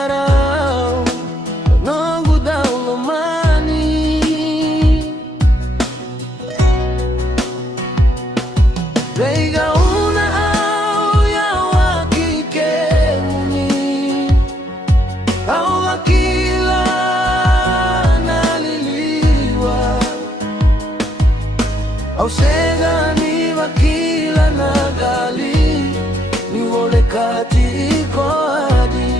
araw M.Vakalolomani. Weka una au ya waki kemuni au wakila na liliwa au segani wakila na galili ni wole kati koadi.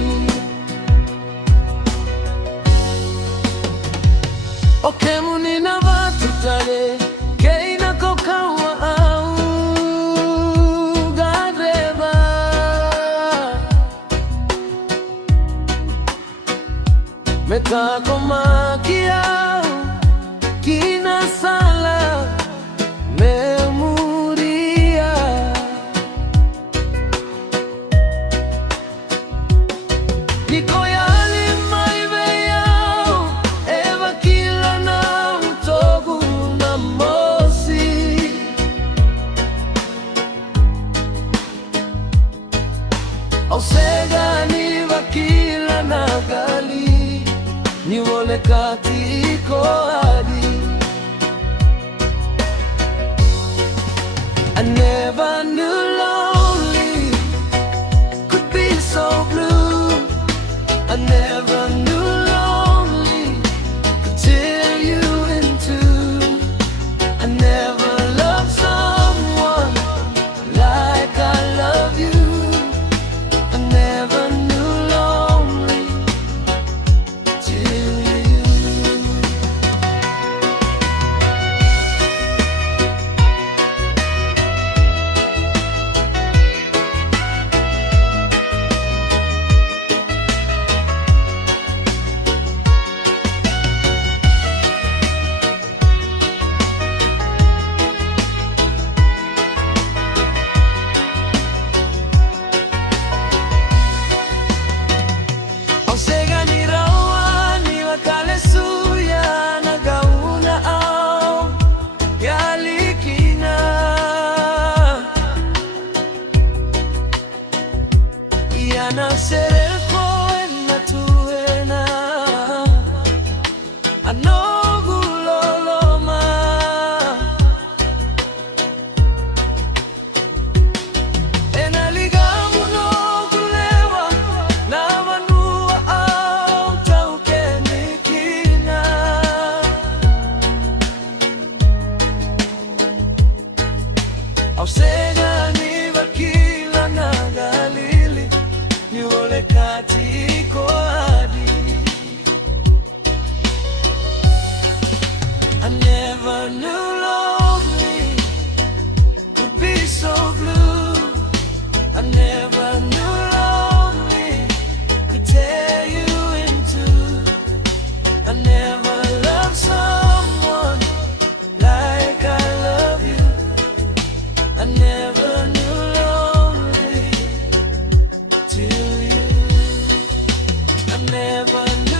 O kemuni na watu tale keina kokawa au gadreva metako makia kina sala memuria niko yali maiveyao eva kila na utogu na mosi ausega ni vakila na gali ni wole kati koadi. I never knew lonely could be so blue. I never knew lonely could tear you in two. I never loved someone like I love you. I never knew lonely till you. Ausega ni rawa ni wakale suya na gauna au yalikina yana sereko na tuena M.Vakaloloma enaligamu no kulewa na Vanua au taukenikina ausega ni vakila na galili ni wole kati koadi. I never knew lonely could be so blue. I never knew lonely could tear you in two. I never loved someone like I love you. I never knew lonely till you. I never knew